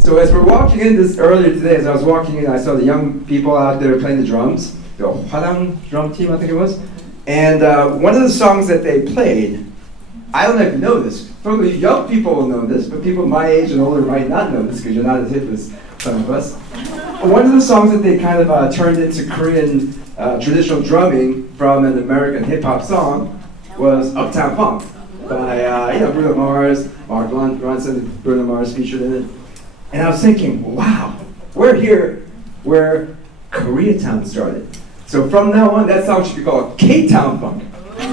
So as we're walking in this earlier today, as I was walking in, I saw the young people out there playing the drums, the Hwarang drum team, I think it was. And one of the songs that they played, I don't know if you know this, probably young people will know this, but people my age and older might not know this because you're not as hip as some of us. One of the songs that they kind of turned into Korean traditional drumming from an American hip hop song was Uptown Funk by Bruno Mars, Mark Ronson, and Bruno Mars featured in it. And I was thinking, wow, we're here where Koreatown started. So from now on, that song should be called K-Town Funk,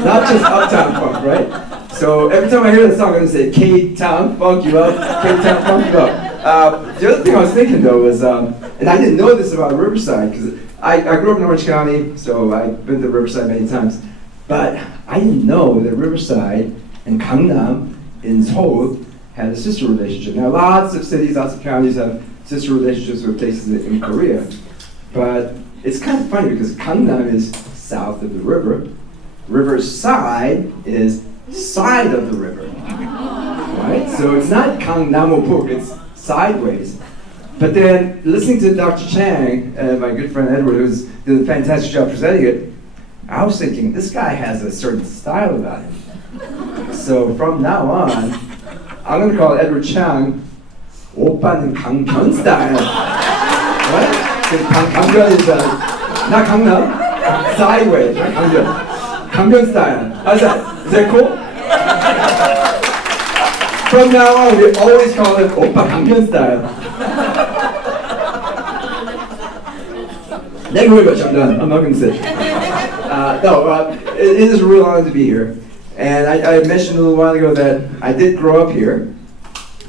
not just Uptown Funk, right? So every time I hear that song, I'm going to say K-Town Funk you up, K-Town Funk you up. The other thing I was thinking though was, and I didn't know this about Riverside, because I grew up in Orange County, so I've been to Riverside many times, but I didn't know that Riverside and Gangnam in Seoul had a sister relationship. Now lots of cities, lots of counties have sister relationships with places in Korea, but it's kind of funny because Gangnam is south of the river, Riverside is side of the river, right? So it's not Gangnam-opuk, it's sideways. But then listening to Dr. Chang, my good friend Edward, who's did a fantastic job presenting it, I was thinking, this guy has a certain style about him. So from now on, I'm going to call Edward Chang 오빠는 강변 style. Right? Because 강변 is not Gangnam, sideways, right? 강변 style. How's that? Is that cool? From now on, we always call it 오빠 강변 style. I'm not going to say. It is a real honor to be here. And I mentioned a little while ago that I did grow up here.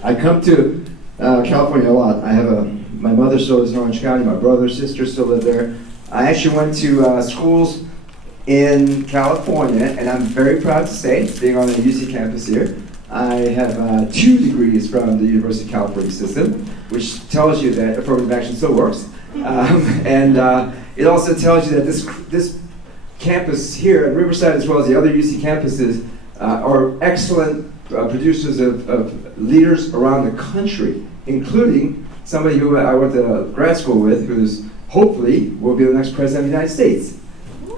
I come to California a lot. I have my mother still lives in Orange County, my brother, sister still live there. I actually went to schools in California, and I'm very proud to say, being on the UC campus here, I have 2 degrees from the University of California system, which tells you that affirmative action still works. It also tells you that this campus here at Riverside, as well as the other UC campuses, are excellent producers of leaders around the country, including somebody who I went to grad school with, who's hopefully will be the next president of the United States.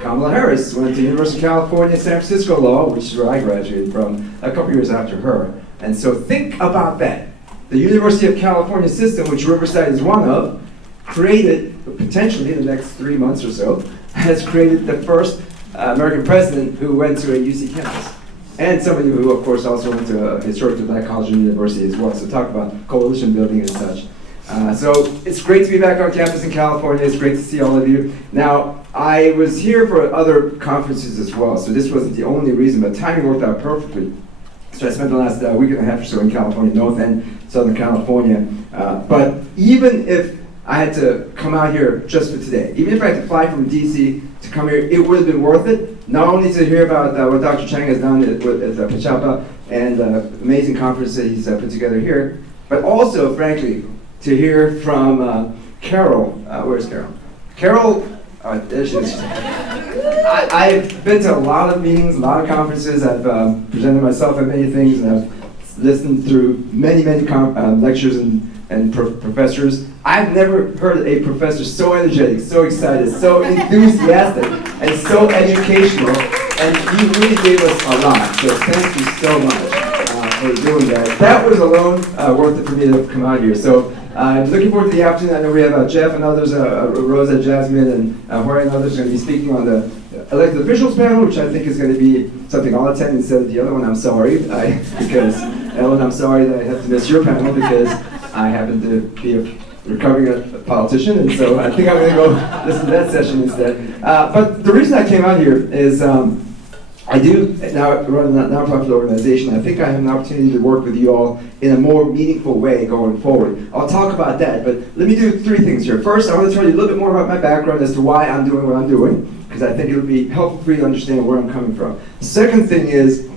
Kamala Harris went to University of California, San Francisco Law, which is where I graduated from a couple years after her. And so think about that. The University of California system, which Riverside is one of, created, potentially in the next 3 months or so, has created the first American president who went to a UC campus. And somebody who, of course, also went to a historically black college and university as well. So talk about coalition building and such. So it's great to be back on campus in California. It's great to see all of you. Now, I was here for other conferences as well, so this wasn't the only reason, but timing worked out perfectly. So I spent the last week and a half or so in California, North and Southern California. But even if I had to come out here just for today, even if I had to fly from DC to come here, it would have been worth it. Not only to hear about what Dr. Chang has done at Pachapa and the amazing conference that he's put together here, but also, frankly, to hear from Carol. Where's Carol? Carol, there she is. I've been to a lot of meetings, a lot of conferences. I've presented myself at many things, and I've listened through many lectures and professors. I've never heard a professor so energetic, so excited, so enthusiastic, and so educational. And you really gave us a lot. So thank you so much for doing that. That was alone worth it for me to come out here. So I'm looking forward to the afternoon. I know we have Jeff and others, Rosa, Jasmine, and Jorge and others are going to be speaking on the elected officials panel, which I think is going to be something I'll attend instead of the other one. I'm sorry, because Ellen, I'm sorry that I have to miss your panel because I happen to be a recovering politician, and so I think I'm going to go listen to that session instead. But the reason I came out here is I do now run a nonprofit organization. I think I have an opportunity to work with you all in a more meaningful way going forward. I'll talk about that, but let me do 3 things here. First, I want to tell you a little bit more about my background as to why I'm doing what I'm doing, because I think it'll be helpful for you to understand where I'm coming from. The second thing is,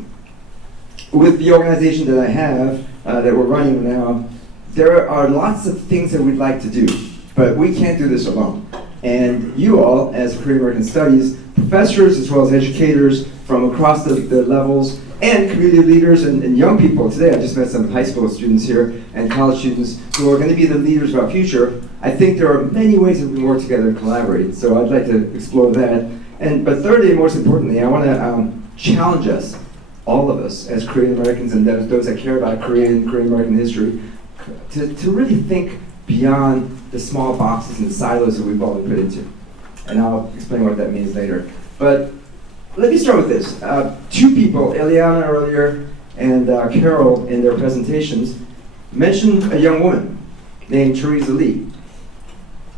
with the organization that I have, that we're running now, there are lots of things that we'd like to do, but we can't do this alone. And you all, as Korean American Studies, professors as well as educators from across the levels, and community leaders and young people. Today I just met some high school students here and college students who are going to be the leaders of our future. I think there are many ways that we can work together and collaborate, so I'd like to explore that. But thirdly, and most importantly, I want to challenge us, all of us, as Korean Americans and those that care about Korean American history, to really think beyond the small boxes and silos that we've all been put into. And I'll explain what that means later. But let me start with this. Two people, Eliana earlier and Carol in their presentations, mentioned a young woman named Teresa Lee.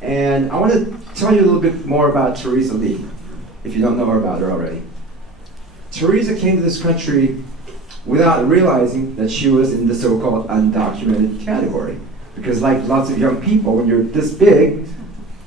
And I want to tell you a little bit more about Teresa Lee, if you don't know about her already. Teresa came to this country without realizing that she was in the so-called undocumented category. Because like lots of young people, when you're this big,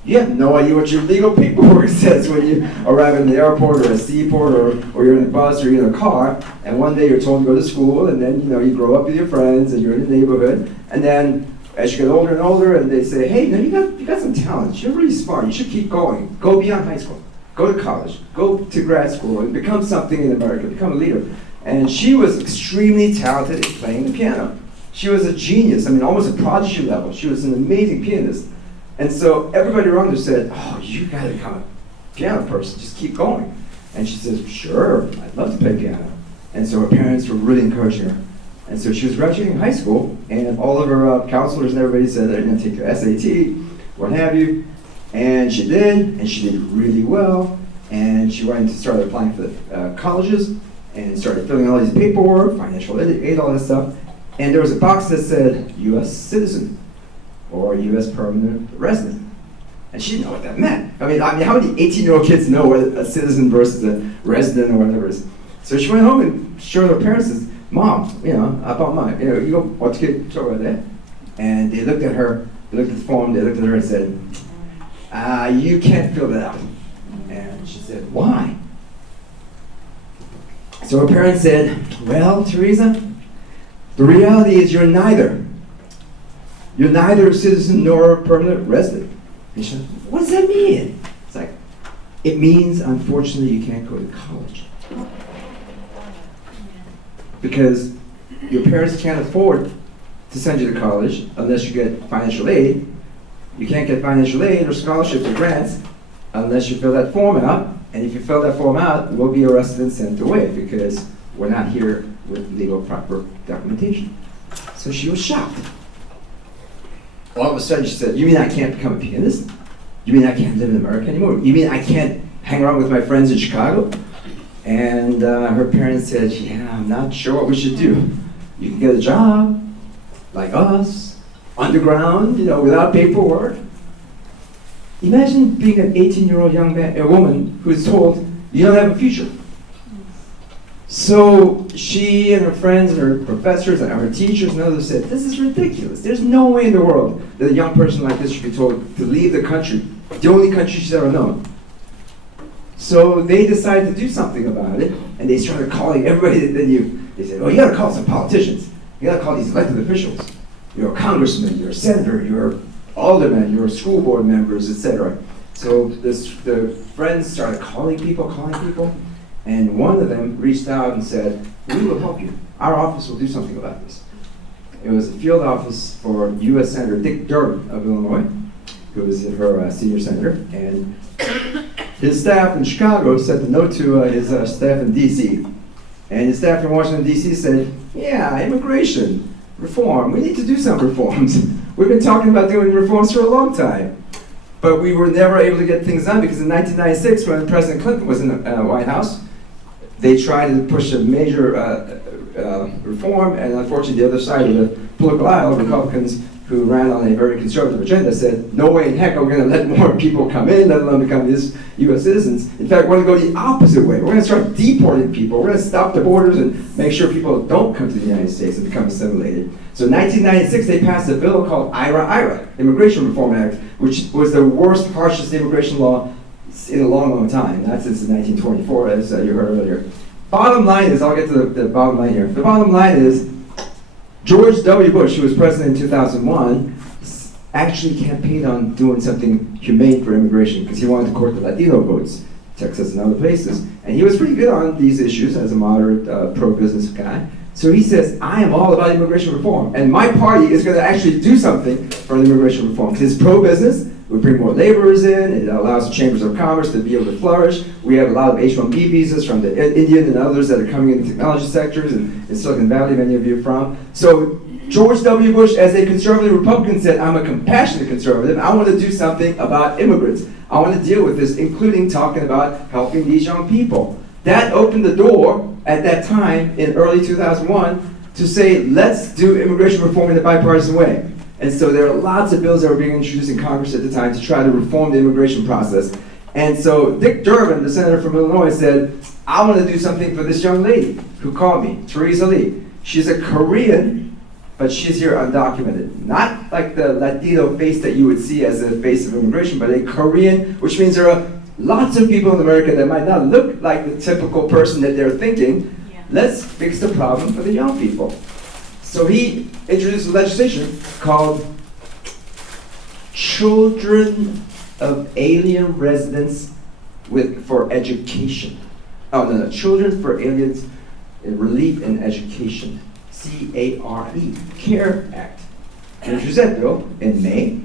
you have no idea what your legal paperwork says when you arrive at the airport or a seaport or you're in a bus or you're in a car, and one day you're told to go to school, and then you grow up with your friends and you're in the neighborhood, and then as you get older and older, and they say, hey, no, you got some talent, you're really smart, you should keep going, go beyond high school, go to college, go to grad school, and become something in America, become a leader. And she was extremely talented at playing the piano. She was a genius, almost a prodigy level. She was an amazing pianist. And so everybody around her said, oh, you gotta become a piano person, just keep going. And she says, sure, I'd love to play piano. And so her parents were really encouraging her. And so she was graduating high school, and all of her counselors and everybody said, they're gonna take your SAT, what have you. And she did really well. And she went to start applying for the colleges, and started filling all these paperwork, financial aid, all that stuff. And there was a box that said, U.S. citizen, or U.S. permanent resident. And she didn't know what that meant. How many 18-year-old kids know what a citizen versus a resident or whatever it is? So she went home and showed her parents, says, Mom, about mine, you go, what's good, show her that. And they looked at her, they looked at the form, they looked at her and said, you can't fill that out. And she said, why? So her parents said, well, Teresa, the reality is you're neither. You're neither a citizen nor a permanent resident. And she said, what does that mean? It's like, it means, unfortunately, you can't go to college. Because your parents can't afford to send you to college unless you get financial aid. You can't get financial aid or scholarships or grants unless you fill that form out. And if you fill that form out, we'll be arrested and sent away because we're not here with legal proper documentation. So she was shocked. All of a sudden she said, you mean I can't become a pianist? You mean I can't live in America anymore? You mean I can't hang around with my friends in Chicago? And her parents said, yeah, I'm not sure what we should do. You can get a job, like us, underground, without paperwork. Imagine being an 18-year-old a woman who is told, you don't have a future. So she and her friends and her professors and her teachers and others said, this is ridiculous. There's no way in the world that a young person like this should be told to leave the country, the only country she's ever known. So they decided to do something about it, and they started calling everybody that they knew. They said, oh, you gotta call some politicians. You gotta call these elected officials. You're a congressman, you're a senator, you're aldermen, you're school board members, etc. So the friends started calling people, and one of them reached out and said, we will help you. Our office will do something about this. It was a field office for U.S. Senator Dick Durbin of Illinois, who was her senior senator, and his staff in Chicago sent a note to his staff in D.C. And his staff in Washington, D.C. said, yeah, immigration, reform, we need to do some reforms. We've been talking about doing reforms for a long time. But we were never able to get things done because in 1996, when President Clinton was in the White House, they tried to push a major reform, and unfortunately the other side of the political aisle, Republicans who ran on a very conservative agenda, said, no way in heck are we going to let more people come in, let alone become U.S. citizens. In fact, we're going to go the opposite way. We're going to start deporting people. We're going to stop the borders and make sure people don't come to the United States and become assimilated. So in 1996, they passed a bill called IRA, Immigration Reform Act, which was the worst, harshest immigration law in a long, long time, not since 1924, as you heard earlier. Bottom line is, I'll get to the bottom line here. The bottom line is, George W. Bush, who was president in 2001, actually campaigned on doing something humane for immigration because he wanted to court the Latino votes Texas and other places. And he was pretty good on these issues as a moderate pro-business guy. So he says, I am all about immigration reform, and my party is going to actually do something for immigration reform. Because it's pro-business, we bring more laborers in, it allows the chambers of commerce to be able to flourish. We have a lot of H-1B visas from the Indian and others that are coming in the technology sectors, and in Silicon Valley, many of you are from. So George W. Bush, as a conservative Republican, said, I'm a compassionate conservative. I want to do something about immigrants. I want to deal with this, including talking about helping these young people. That opened the door at that time in early 2001 to say, let's do immigration reform in a bipartisan way. And so there are lots of bills that were being introduced in Congress at the time to try to reform the immigration process. And so Dick Durbin, the senator from Illinois, said, I want to do something for this young lady who called me, Theresa Lee. She's a Korean, but she's here undocumented. Not like the Latino face that you would see as a face of immigration, but a Korean, which means there are lots of people in America that might not look like the typical person that they're thinking. Yeah. Let's fix the problem for the young people. So he introduced legislation called Children of Alien Residents for Education. Oh, no, Children for Aliens in Relief and Education. C-A-R-E, CARE Act. He introduced that bill in May.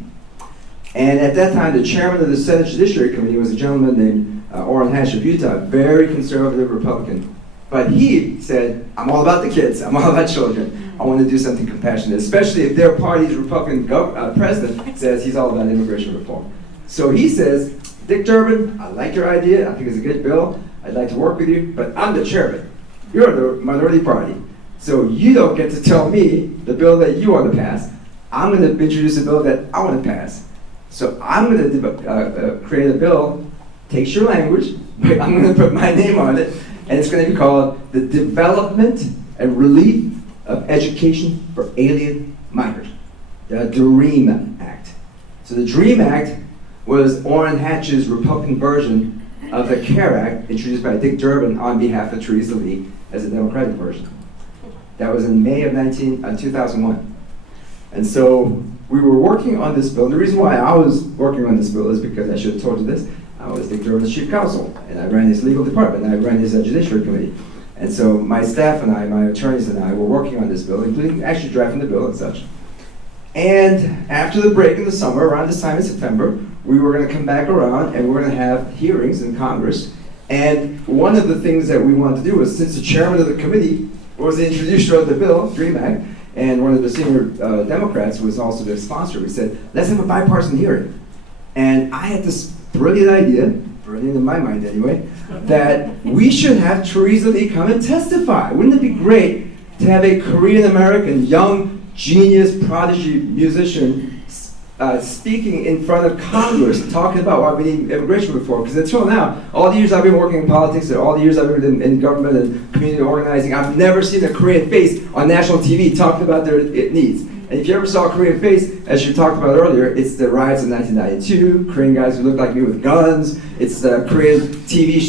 And at that time, the chairman of the Senate Judiciary Committee was a gentleman named Orrin Hatch of Utah, very conservative Republican. But he said, I'm all about the kids, I'm all about children. I want to do something compassionate, especially if their party's Republican president says he's all about immigration reform. So he says, Dick Durbin, I like your idea, I think it's a good bill, I'd like to work with you, but I'm the chairman. You're the minority party. So you don't get to tell me the bill that you want to pass. I'm going to introduce a bill that I want to pass. So I'm going to create a bill, takes your language, but I'm going to put my name on it, and it's going to be called the Development and Relief of Education for Alien Migrants, the DREAM Act. So the DREAM Act was Orrin Hatch's Republican version of the CARE Act, introduced by Dick Durbin on behalf of Theresa Lee as a Democratic version. That was in May of 2001. And so we were working on this bill. The reason why I was working on this bill is because I should have told you this. I was Dick Durbin's chief counsel, and I ran his legal department, and I ran his judiciary committee. And so my staff and I, my attorneys and I, were working on this bill, including actually drafting the bill and such. And after the break in the summer, around this time in September, we were going to come back around and we were going to have hearings in Congress. And one of the things that we wanted to do was, since the chairman of the committee was the introducer of the bill, DREAM Act, and one of the senior Democrats was also the sponsor, we said, let's have a bipartisan hearing. And I had this brilliant idea, brilliant in my mind anyway, that we should have Theresa Lee come and testify. Wouldn't it be great to have a Korean American, young, genius, prodigy musician speaking in front of Congress, talking about why we need immigration reform? Because until now, all the years I've been working in politics, and all the years I've been in government and community organizing, I've never seen a Korean face on national TV talking about their needs. And if you ever saw a Korean face, as you talked about earlier, it's the riots of 1992, Korean guys who look like me with guns, it's the Korean TV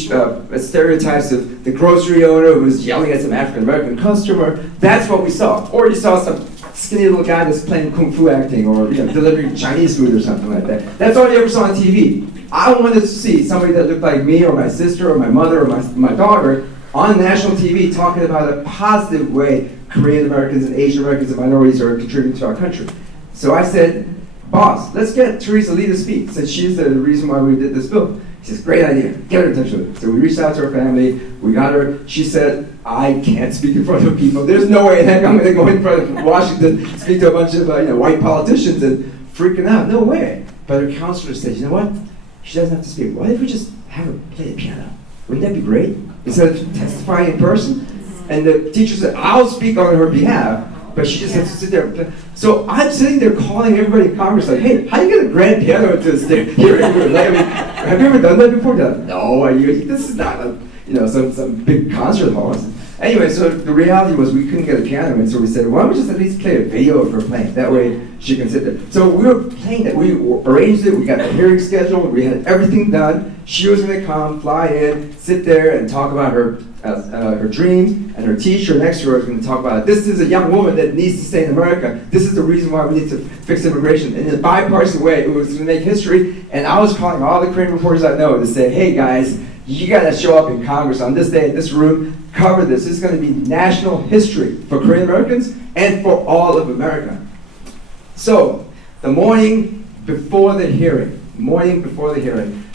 stereotypes of the grocery owner who's yelling at some African-American customer. That's what we saw. Or you saw some skinny little guy that's playing kung fu acting, or delivering Chinese food or something like that. That's all you ever saw on TV. I wanted to see somebody that looked like me, or my sister, or my mother, or my daughter on national TV talking about a positive way Korean Americans and Asian Americans and minorities are contributing to our country. So I said, boss, let's get Theresa Lee to speak, since she's the reason why we did this bill. He says, great idea, get her in touch with her. So we reached out to her family, we got her. She said, I can't speak in front of people. There's no way in heck I'm gonna go in front of Washington, speak to a bunch of white politicians and freaking out, no way. But her counselor said, you know what? She doesn't have to speak. Why if we just have her play the piano? Wouldn't that be great? Instead of testifying in person? And the teacher said, I'll speak on her behalf, but she just has to sit there. So I'm sitting there calling everybody in Congress like, hey, how do you get a grand piano to this hearing? Like, I mean, have you ever done that before? No, this is not some big concert hall. Anyway, so the reality was we couldn't get a piano, and so we said, why don't we just at least play a video of her playing? That way she can sit there. So we were playing it. We arranged it. We got the hearing scheduled. We had everything done. She was going to come, fly in, sit there, and talk about her dreams. And her teacher next to her was going to talk about it. This is a young woman that needs to stay in America. This is the reason why we need to fix immigration. And in a bipartisan way, it was going to make history. And I was calling all the Korean reporters I know to say, hey guys, You gotta show up in Congress on this day, in this room, cover this. This is gonna be national history for Korean Americans and for all of America. So, the morning before the hearing,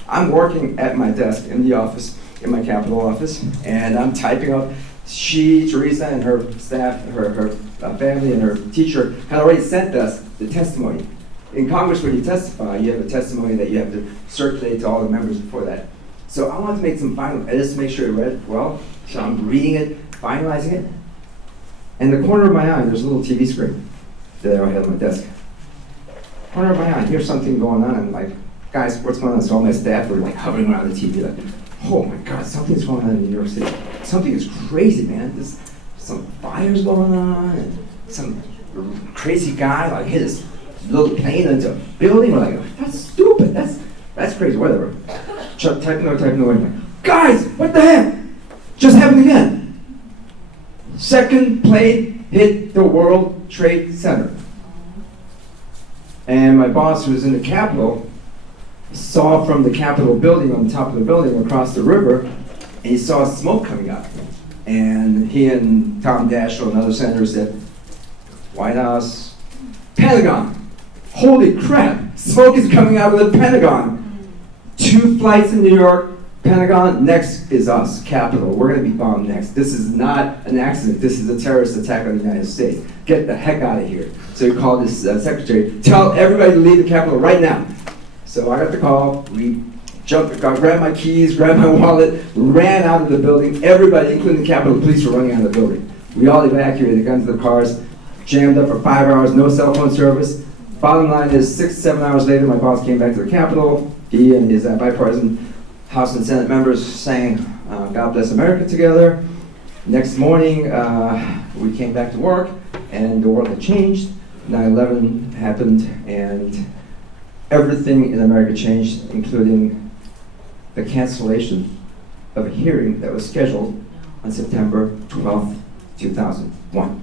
I'm working at my desk in the office, in my Capitol office, and I'm typing up. Teresa, and her staff, her family, and her teacher had already sent us the testimony. In Congress, when you testify, you have a testimony that you have to circulate to all the members before that. So I wanted to make some final edits to make sure it read well. So I'm reading it, finalizing it. In the corner of my eye, there's a little TV screen that I had on my desk. Corner of my eye, here's something going on. I'm like, guys, what's going on? So all my staff were like hovering around the TV, like, oh my God, something's going on in New York City. Something is crazy, man. There's some fires going on, and some crazy guy like hit his little plane into a building. We're like, that's stupid. That's crazy. Whatever. Typing away. Guys, what the heck? Just happened again. Second plane hit the World Trade Center, and my boss, who was in the Capitol, saw from the Capitol building, on the top of the building across the river, and he saw smoke coming up. And he and Tom Daschle and other senators said, White House, Pentagon. Holy crap, smoke is coming out of the Pentagon. 2 flights in New York, Pentagon, next is us, Capitol. We're gonna be bombed next. This is not an accident, this is a terrorist attack on the United States. Get the heck out of here. So he called his secretary, tell everybody to leave the Capitol right now. So I got the call, we grabbed my keys, grabbed my wallet, ran out of the building. Everybody, including the Capitol Police, were running out of the building. We all evacuated, got into the cars, jammed up for 5 hours, no cell phone service. Bottom line is 6, 7 hours later, my boss came back to the Capitol. He and his bipartisan House and Senate members sang God Bless America together. Next morning, we came back to work, and the world had changed. 9/11 happened, and everything in America changed, including the cancellation of a hearing that was scheduled on September 12th, 2001.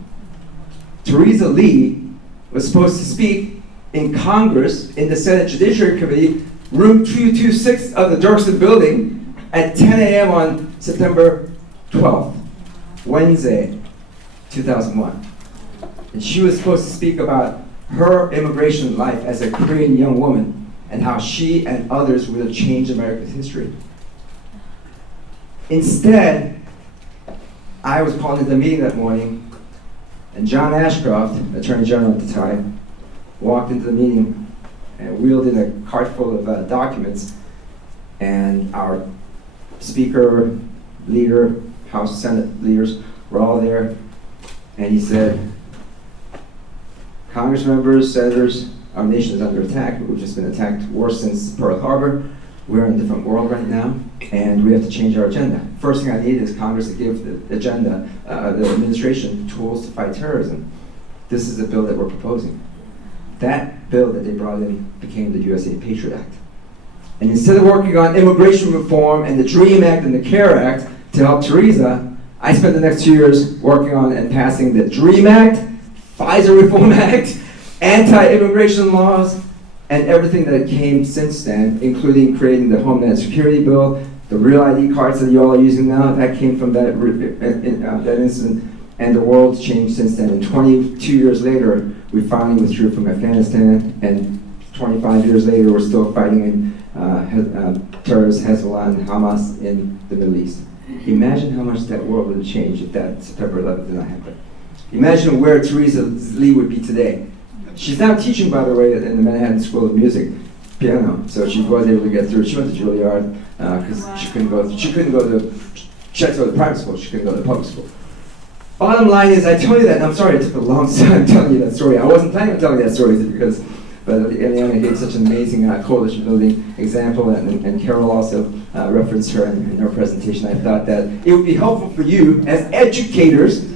Theresa Lee was supposed to speak in Congress in the Senate Judiciary Committee, room 226 of the Dirksen building at 10 a.m. on September 12th, Wednesday, 2001. And she was supposed to speak about her immigration life as a Korean young woman and how she and others would have changed America's history. Instead, I was called into the meeting that morning, and John Ashcroft, Attorney General at the time, walked into the meeting and wheeled in a cart full of documents, and our speaker, leader, House, Senate leaders were all there, and he said, Congress members, senators, our nation is under attack. We've just been attacked worse since Pearl Harbor. We're in a different world right now, and we have to change our agenda. First thing I need is Congress to give the agenda, the administration, tools to fight terrorism. This is the bill that we're proposing. That bill that they brought in became the USA Patriot Act. And instead of working on immigration reform and the DREAM Act and the CARE Act to help Theresa, I spent the next 2 years working on and passing the DREAM Act, FISA Reform Act, anti-immigration laws, and everything that came since then, including creating the Homeland Security Bill, the Real ID cards that you all are using now, that came from that incident, and the world's changed since then. And 22 years later, we finally withdrew from Afghanistan, and 25 years later, we're still fighting terrorists Hezbollah and Hamas in the Middle East. Imagine how much that world would have changed if that September 11th did not happen. Imagine where Theresa Lee would be today. She's now teaching, by the way, in the Manhattan School of Music, piano. So she was able to get through. She went to Juilliard because she had to go to private school. She couldn't go to public school. Bottom line is, I told you that, and I'm sorry it took a long time telling you that story. I wasn't planning on telling that story but Eliana gave such an amazing coalition building example, and Carol also referenced her in her presentation. I thought that it would be helpful for you as educators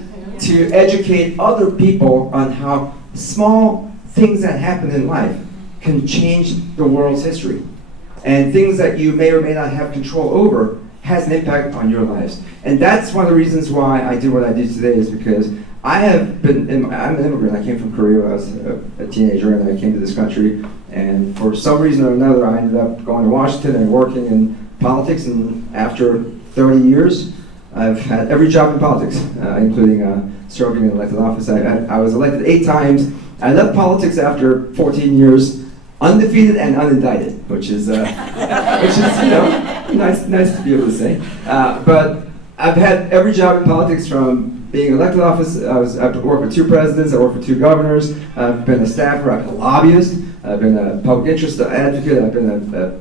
to educate other people on how small things that happen in life can change the world's history. And things that you may or may not have control over has an impact on your lives. And that's one of the reasons why I do what I do today, is because I'm an immigrant. I came from Korea when I was a teenager, and I came to this country. And for some reason or another, I ended up going to Washington and working in politics, and after 30 years, I've had every job in politics, including serving in elected office. I was elected 8 times. I left politics after 14 years, undefeated and unindicted, which is nice to be able to say. But I've had every job in politics, from being elected office. I've worked with 2 presidents. I worked with 2 governors. I've been a staffer. I've been a lobbyist. I've been a public interest advocate. I've been a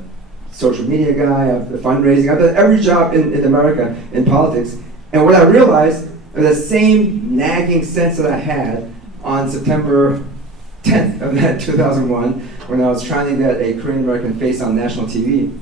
social media guy. I've been fundraising. I've done every job in America in politics. And what I realized was the same nagging sense that I had on September 10th of 2001, when I was trying to get a Korean American face on national TV.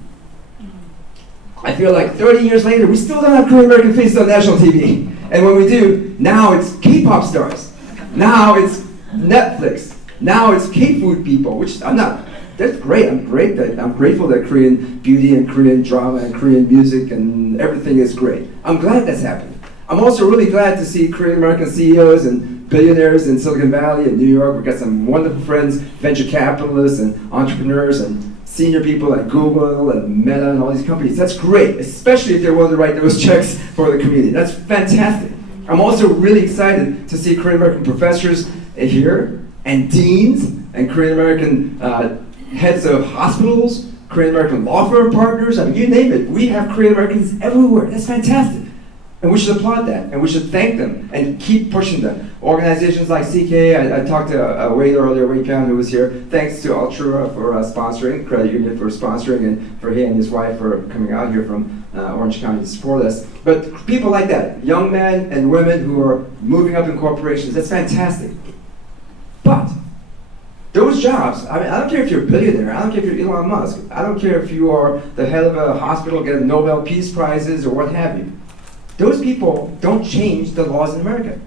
I feel like 30 years later, we still don't have Korean American faces on national TV. And when we do, now it's K-pop stars. Now it's Netflix. Now it's K-food people, which I'm not. That's great. I'm grateful that Korean beauty and Korean drama and Korean music and everything is great. I'm glad that's happened. I'm also really glad to see Korean American CEOs and billionaires in Silicon Valley and New York. We've got some wonderful friends, venture capitalists and entrepreneurs and senior people at Google and Meta and all these companies. That's great, especially if they're willing to write those checks for the community. That's fantastic. I'm also really excited to see Korean American professors here, and deans, and Korean American heads of hospitals, Korean American law firm partners. I mean, you name it. We have Korean Americans everywhere. That's fantastic. And we should applaud that, and we should thank them, and keep pushing them. Organizations like CK, I talked to Wade earlier, Wade Pound, who was here. Thanks to Altura for sponsoring, Credit Union for sponsoring, and for he and his wife for coming out here from Orange County to support us. But people like that, young men and women who are moving up in corporations, that's fantastic. But those jobs, I mean, I don't care if you're a billionaire, I don't care if you're Elon Musk, I don't care if you are the head of a hospital getting Nobel Peace Prizes or what have you. Those people don't change the laws in America.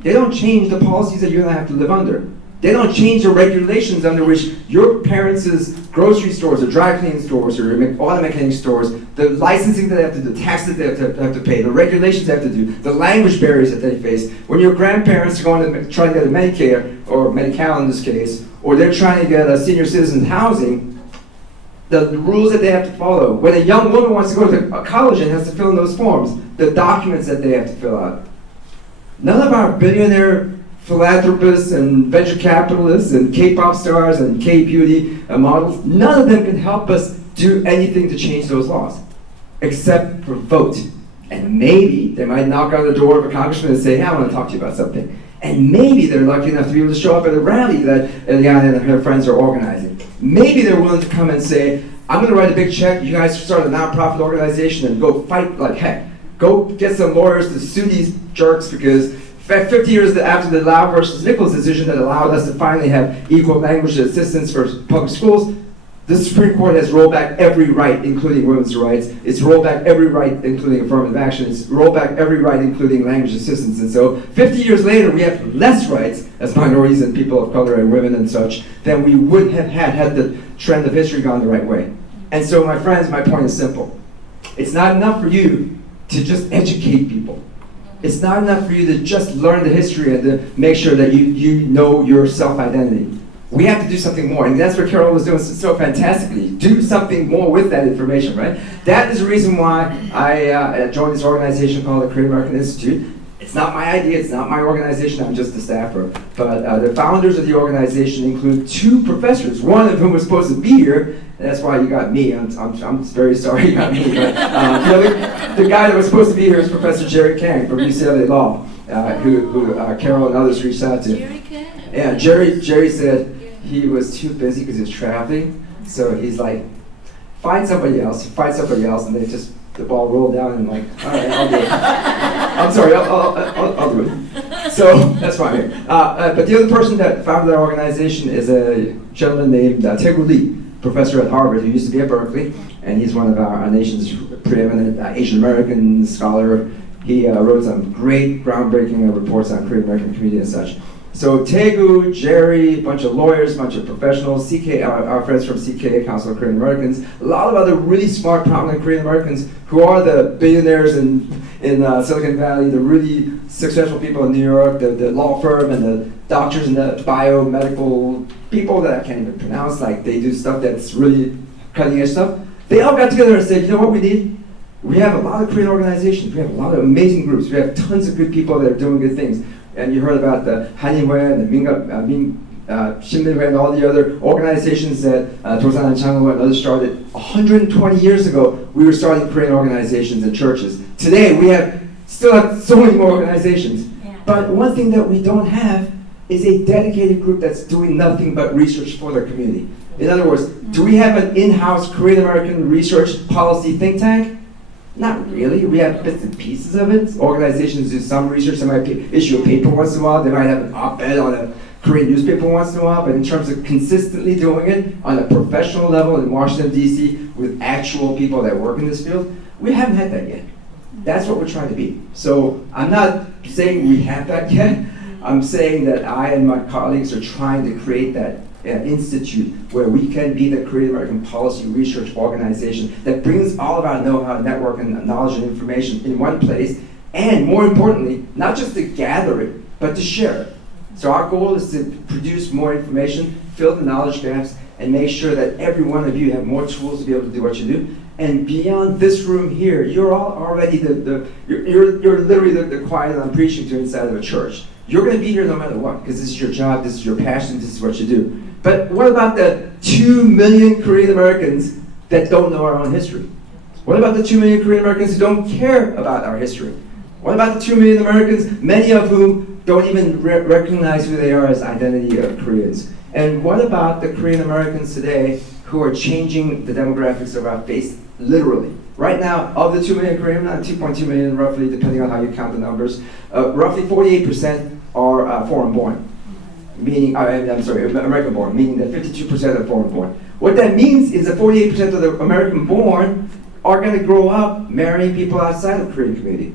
They don't change the policies that you and I have to live under. They don't change the regulations under which your parents' grocery stores or dry cleaning stores or auto mechanic stores, the licensing that they have to do, the taxes they have to pay, the regulations they have to do, the language barriers that they face. When your grandparents are going to try to get a Medicare, or Medi-Cal in this case, or they're trying to get a senior citizen housing, the rules that they have to follow. When a young woman wants to go to college and has to fill in those forms, the documents that they have to fill out. None of our billionaire philanthropists and venture capitalists and K-pop stars and K-beauty models, none of them can help us do anything to change those laws, except for vote. And maybe they might knock on the door of a congressman and say, hey, I want to talk to you about something. And maybe they're lucky enough to be able to show up at a rally that Eliana and her friends are organizing. Maybe they're willing to come and say, I'm going to write a big check, you guys start a nonprofit organization and go fight like heck. Go get some lawyers to sue these jerks, because 50 years after the Lau versus Nichols decision that allowed us to finally have equal language assistance for public schools, the Supreme Court has rolled back every right, including women's rights. It's rolled back every right, including affirmative action. It's rolled back every right, including language assistance. And so 50 years later, we have less rights as minorities and people of color and women and such than we would have had the trend of history gone the right way. And so, my friends, my point is simple. It's not enough for you to just educate people. It's not enough for you to just learn the history and to make sure that you know your self-identity. We have to do something more, and that's what Carol was doing so fantastically. Do something more with that information, right? That is the reason why I joined this organization called the Korean American Institute. It's not my idea, it's not my organization, I'm just a staffer. But the founders of the organization include 2 professors, one of whom was supposed to be here, and that's why you got me. I'm very sorry you got me. But the guy that was supposed to be here is Professor Jerry Kang from UCLA Law, who Carol and others reached out to. Jerry Kang? Yeah, Jerry said he was too busy because he was traveling, so he's like, find somebody else, and they just, the ball rolled down, and I'm like, all right, I'll do it. I'm sorry, I'll do it. So that's fine. But the other person that founded our organization is a gentleman named Taegu Lee, professor at Harvard, who used to be at Berkeley, and he's one of our nation's preeminent Asian American scholar. He wrote some great, groundbreaking reports on Korean American community and such. So Taegu, Jerry, a bunch of lawyers, a bunch of professionals, CK, our friends from CK, Council of Korean Americans, a lot of other really smart, prominent Korean Americans who are the billionaires in Silicon Valley, the really successful people in New York, the law firm and the doctors and the biomedical people that I can't even pronounce, like they do stuff that's really cutting edge stuff. They all got together and said, you know what we need? We have a lot of Korean organizations. We have a lot of amazing groups. We have tons of good people that are doing good things. And you heard about the Hanhue and the Shinminhue and all the other organizations that Dosan and Changhua and others started 120 years ago. We were starting Korean organizations and churches. Today we still have so many more organizations. Yeah. But one thing that we don't have is a dedicated group that's doing nothing but research for their community. In other words, do we have an in-house Korean American research policy think tank? Not really. We have bits and pieces of it. Organizations do some research. They might issue a paper once in a while. They might have an op-ed on a Korean newspaper once in a while. But in terms of consistently doing it on a professional level in Washington, D.C. with actual people that work in this field, we haven't had that yet. That's what we're trying to be. So I'm not saying we have that yet. I'm saying that I and my colleagues are trying to create that institute where we can be the Korean American policy research organization that brings all of our know-how, network, and knowledge and information in one place, and more importantly, not just to gather it, but to share it. So our goal is to produce more information, fill the knowledge gaps, and make sure that every one of you have more tools to be able to do what you do. And beyond this room here, you're all already you're literally the choir that I'm preaching to inside of a church. You're going to be here no matter what, because this is your job, this is your passion, this is what you do. But what about the 2 million Korean Americans that don't know our own history? What about the 2 million Korean Americans who don't care about our history? What about the 2 million Americans, many of whom don't even recognize who they are as identity of Koreans? And what about the Korean Americans today who are changing the demographics of our face literally? Right now, of the 2 million Korean, 2.2 million roughly, depending on how you count the numbers, roughly 48% are foreign-born. Meaning, American-born, meaning that 52% are foreign-born. What that means is that 48% of the American-born are going to grow up marrying people outside of the Korean community.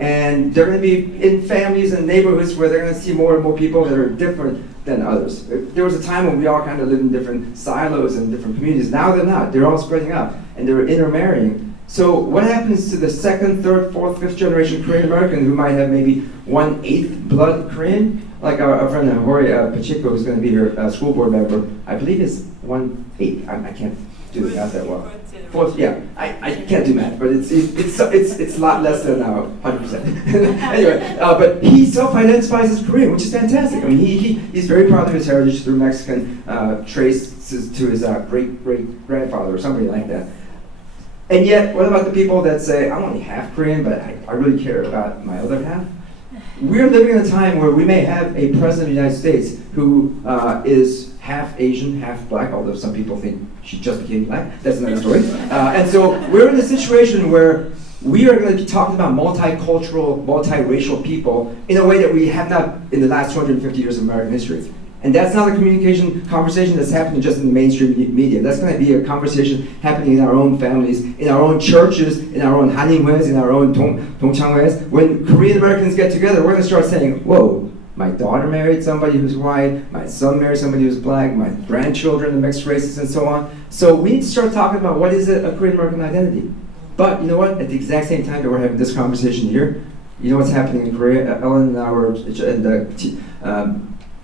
And they're going to be in families and neighborhoods where they're going to see more and more people that are different than others. There was a time when we all kind of lived in different silos and different communities. Now they're not. They're all spreading out, and they're intermarrying. So what happens to the second, third, fourth, fifth generation Korean American who might have maybe 1/8 blood Korean? Like our friend Jorge Pacheco, who's going to be her school board member, I believe is 1/8. I can't do the math that well. Fourth, yeah, I can't do math, but it's a lot less than 100%. Anyway, but he self-identifies as Korean, which is fantastic. I mean, he's very proud of his heritage through Mexican traces to his great-great-grandfather or somebody like that. And yet, what about the people that say, I'm only half Korean, but I really care about my other half? We're living in a time where we may have a president of the United States who is half Asian, half black, although some people think she just became black. That's another story. And so we're in a situation where we are going to be talking about multicultural, multiracial people in a way that we have not in the last 250 years of American history. And that's not a conversation that's happening just in the mainstream media. That's going to be a conversation happening in our own families, in our own churches, in our own Haninghues, in our own Dongchanghues. When Korean Americans get together, we're going to start saying, whoa, my daughter married somebody who's white, my son married somebody who's black, my grandchildren are mixed races, and so on. So we need to start talking about what is a Korean American identity. But you know what? At the exact same time that we're having this conversation here, you know what's happening in Korea? Ellen and I were,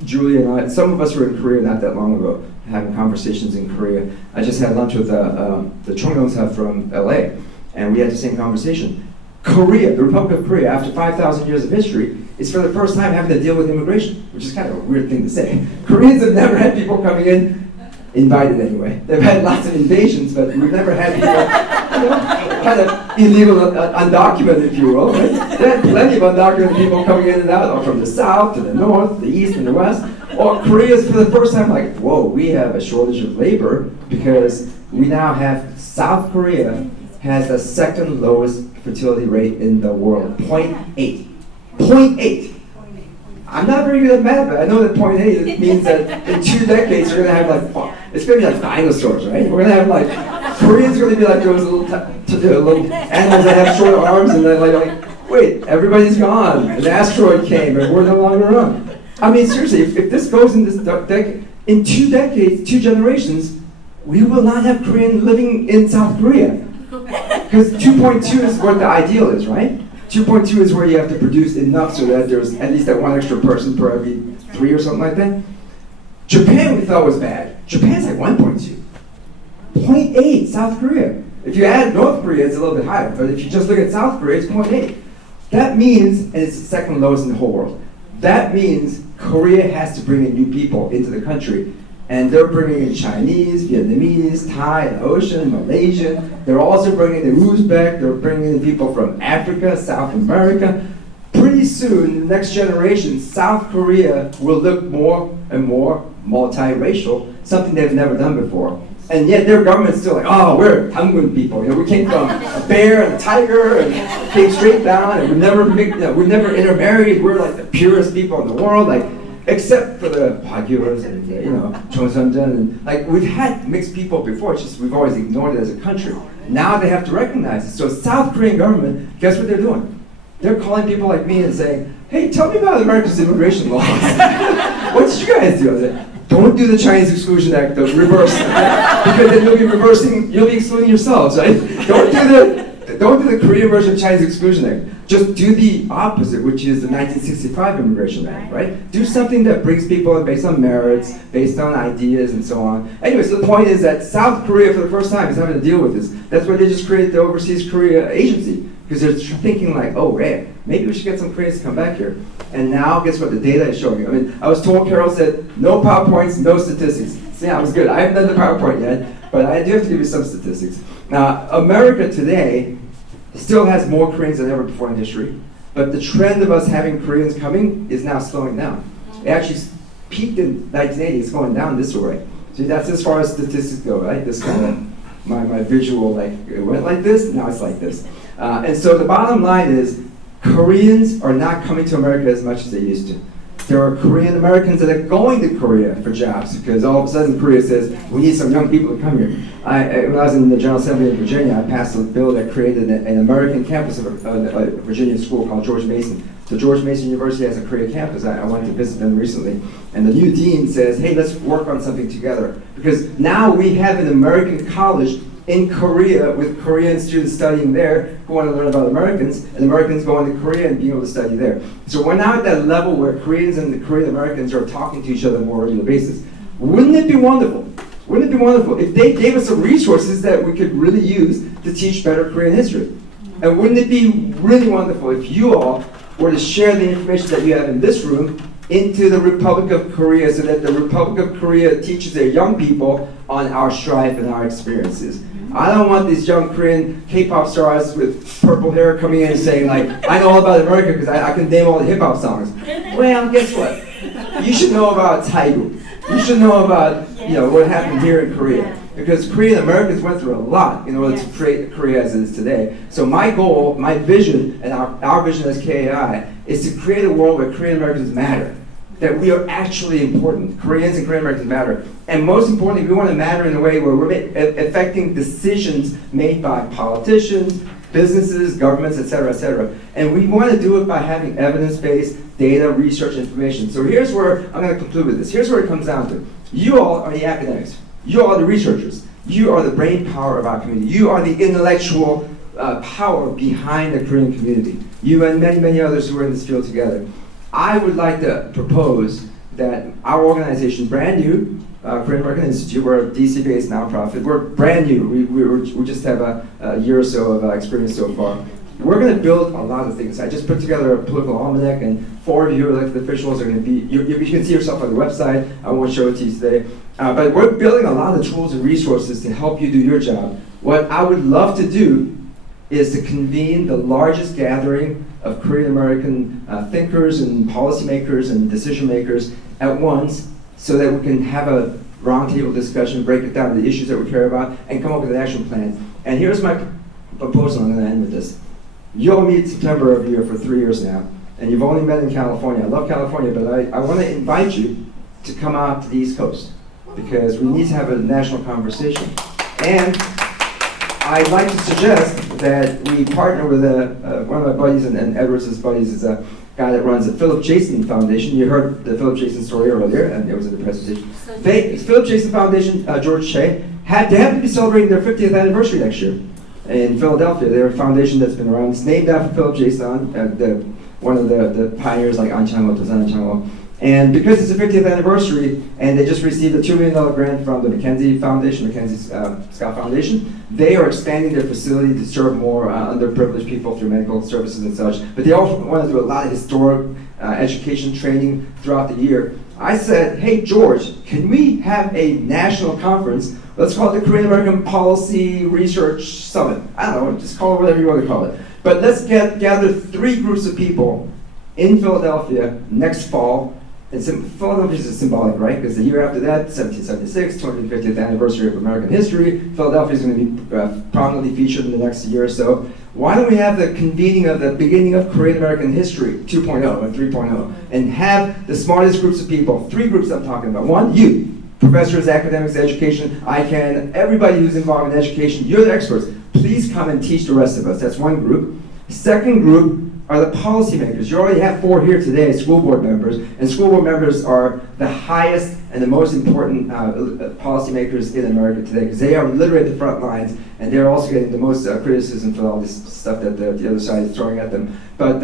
Julia and I, some of us were in Korea not that long ago, having conversations in Korea. I just had lunch with the Chung Yong-sa from LA, and we had the same conversation. Korea, the Republic of Korea, after 5,000 years of history, is for the first time having to deal with immigration, which is kind of a weird thing to say. Koreans have never had people coming in, invited anyway. They've had lots of invasions, but we've never had people, kind of illegal, undocumented, if you will. Right? They had plenty of undocumented people coming in and out, from the south to the north, the east and the west. Or Korea's for the first time like, whoa, we have a shortage of labor because we now have South Korea has the second lowest fertility rate in the world, 0.8. 0.8. I'm not very good at math, but I know that 0.8 means that in 2 decades you're gonna have it's gonna be like dinosaurs, right? We're gonna have Koreans are gonna be like those little animals that have short arms, and they're like, wait, everybody's gone. An asteroid came, and we're no longer around. I mean, seriously, if this goes in this decade, in 2 decades, 2 generations, we will not have Korean living in South Korea. Because 2.2 is what the ideal is, right? 2.2 is where you have to produce enough so that there's at least that 1 extra person per every 3 or something like that. Japan we thought was bad. Japan's like 1.2. 0.8, South Korea. If you add North Korea, it's a little bit higher. But if you just look at South Korea, it's 0.8. That means, and it's the second lowest in the whole world, that means Korea has to bring in new people into the country. And they're bringing in Chinese, Vietnamese, Thai, Laotian, Malaysian. They're also bringing in Uzbek. They're bringing in people from Africa, South America. Pretty soon, the next generation, South Korea will look more and more multiracial, something they've never done before. And yet their government's still like, oh, we're Tangun people. You know, we came from a bear and a tiger and came straight down, and we never intermarried. We're like the purest people in the world, like except for the Hwagyus and Chongseonjeon. And like we've had mixed people before. It's just we've always ignored it as a country. Now they have to recognize it. So South Korean government, guess what they're doing? They're calling people like me and saying, hey, tell me about America's immigration laws. What did you guys do? I said, don't do the Chinese Exclusion Act, the reverse, because then you'll be excluding yourselves, right? Don't do the Korean version of Chinese Exclusion Act. Just do the opposite, which is the 1965 Immigration Act, right? Do something that brings people in based on merits, based on ideas, and so on. Anyway, so the point is that South Korea, for the first time, is having to deal with this. That's why they just created the Overseas Korea Agency, because they're thinking like, oh, hey, maybe we should get some Koreans to come back here. And now, guess what? The data is showing. I mean, I was told, Carol said, no PowerPoints, no statistics. So yeah, I was good. I haven't done the PowerPoint yet, but I do have to give you some statistics. Now, America today still has more Koreans than ever before in history, but the trend of us having Koreans coming is now slowing down. It actually peaked in 1980, it's going down this way. So that's as far as statistics go, right? This kind of, my visual, like, it went like this, now it's like this. And so the bottom line is, Koreans are not coming to America as much as they used to. There are Korean Americans that are going to Korea for jobs because all of a sudden Korea says, we need some young people to come here. When I was in the General Assembly in Virginia, I passed a bill that created an American campus of a Virginia school called George Mason. So George Mason University has a Korea campus. I went to visit them recently. And the new dean says, hey, let's work on something together. Because now we have an American college in Korea with Korean students studying there who want to learn about Americans, and Americans going to Korea and being able to study there. So we're now at that level where Koreans and the Korean Americans are talking to each other on a more regular basis. Wouldn't it be wonderful? Wouldn't it be wonderful if they gave us some resources that we could really use to teach better Korean history? And wouldn't it be really wonderful if you all were to share the information that you have in this room into the Republic of Korea so that the Republic of Korea teaches their young people on our strife and our experiences? I don't want these young Korean K-pop stars with purple hair coming in and saying like, I know all about America because I can name all the hip-hop songs. Well, guess what? You should know about Taegu. You should know about what happened here in Korea. Because Korean Americans went through a lot in order to create Korea as it is today. So my goal, my vision, and our vision as KAI is to create a world where Korean Americans matter. That we are actually important. Koreans and Korean Americans matter. And most importantly, we want to matter in a way where we're affecting decisions made by politicians, businesses, governments, et cetera, et cetera. And we want to do it by having evidence-based data, research, information. So here's where, I'm going to conclude with this. Here's where it comes down to. You all are the academics. You all are the researchers. You are the brain power of our community. You are the intellectual power behind the Korean community. You and many, many others who are in this field together. I would like to propose that our organization, brand new, Korean American Institute, we're a DC-based nonprofit. We're brand new. We just have a year or so of experience so far. We're going to build a lot of things. I just put together a political almanac, and 4 of you elected officials are going to be, you can see yourself on the website. I won't show it to you today. But we're building a lot of tools and resources to help you do your job. What I would love to do is to convene the largest gathering of Korean American thinkers and policymakers and decision makers at once so that we can have a roundtable discussion, break it down to the issues that we care about, and come up with an action plan. And here's my proposal. I'm going to end with this. You'll meet September every year for 3 years now, and you've only met in California. I love California, but I want to invite you to come out to the East Coast because we need to have a national conversation. And I'd like to suggest that we partner with one of my buddies, and Edwards' buddies is a guy that runs the Philip Jason Foundation. You heard the Philip Jason story earlier, and it was in the presentation. Philip Jason Foundation, George Shea, they happen to be celebrating their 50th anniversary next year in Philadelphia. They're a foundation that's been around. It's named after Philip Jason, the one of the pioneers like An Chang-ho, Dosan Chang-ho. And because it's the 50th anniversary, and they just received a $2 million grant from the Mackenzie Foundation, Mackenzie Scott Foundation, they are expanding their facility to serve more underprivileged people through medical services and such. But they also want to do a lot of historic education training throughout the year. I said, hey, George, can we have a national conference? Let's call it the Korean American Policy Research Summit. I don't know, just call it whatever you want to call it. But let's gather 3 groups of people in Philadelphia next fall. And Philadelphia is symbolic, right? Because the year after that, 1776, 250th anniversary of American history, Philadelphia is going to be prominently featured in the next year or so. Why don't we have the convening of the beginning of Korean American history 2.0 and 3.0, and have the smartest groups of people, 3 groups I'm talking about. 1, you, professors, academics, education, ICANN, everybody who's involved in education, you're the experts. Please come and teach the rest of us. That's one group. Second group are the policymakers. You already have 4 here today, school board members, and school board members are the highest and the most important policymakers in America today, because they are literally at the front lines, and they're also getting the most criticism for all this stuff that the other side is throwing at them. But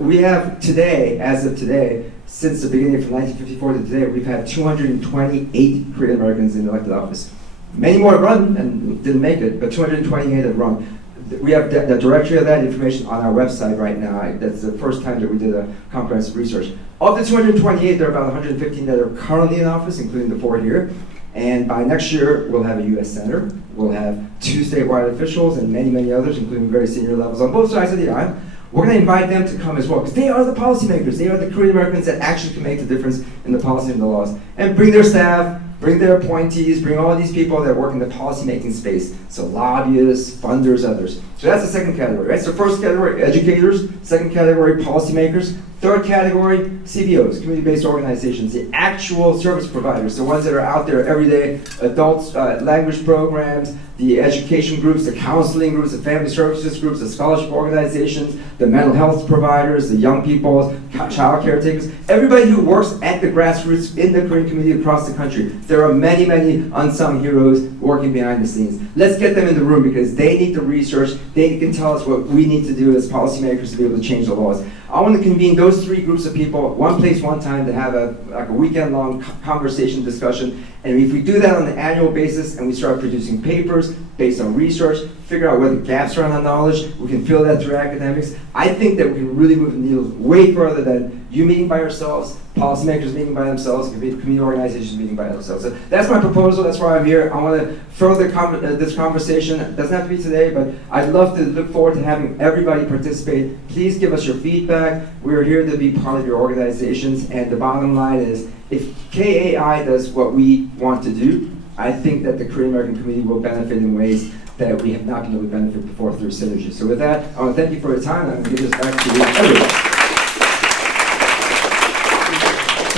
we have today, as of today, since the beginning from 1954 to today, we've had 228 Korean Americans in elected office. Many more have run and didn't make it, but 228 have run. We have the directory of that information on our website right now. That's the first time that we did a comprehensive research. Of the 228, there are about 115 that are currently in office, including the 4 here. And by next year, we'll have a U.S. Senator, we'll have 2 statewide officials, and many, many others, including very senior levels on both sides of the aisle. We're going to invite them to come as well, because they are the policymakers. They are the Korean Americans that actually can make the difference in the policy and the laws. And bring their staff, bring their appointees, bring all these people that work in the policymaking space. So lobbyists, funders, others. So that's the second category, right? So first category, educators. Second category, policymakers. Third category, CBOs, community-based organizations, the actual service providers, the ones that are out there every day, adults, language programs, the education groups, the counseling groups, the family services groups, the scholarship organizations, the mental health providers, the young people, child caretakers, everybody who works at the grassroots in the Korean community across the country. There are many, many unsung heroes working behind the scenes. Let's get them in the room, because they need the research. They can tell us what we need to do as policymakers to be able to change the laws. I want to convene those 3 groups of people, one place, one time, to have a weekend-long conversation, discussion. And if we do that on an annual basis, and we start producing papers based on research, figure out where the gaps are in our knowledge, we can fill that through academics. I think that we can really move the needle way further than you meeting by yourselves, policymakers meeting by themselves, community organizations meeting by themselves. So that's my proposal. That's why I'm here. I want to further this conversation. It doesn't have to be today, but I'd love to look forward to having everybody participate. Please give us your feedback. We're here to be part of your organizations. And the bottom line is, if KAI does what we want to do, I think that the Korean American community will benefit in ways that we have not been able to benefit before through synergy. So with that, I want to thank you for your time, and I'm going to give this back to you, everyone.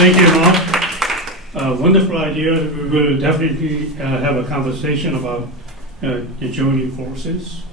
Thank you, Mark. Wonderful idea. We will definitely have a conversation about the joining forces.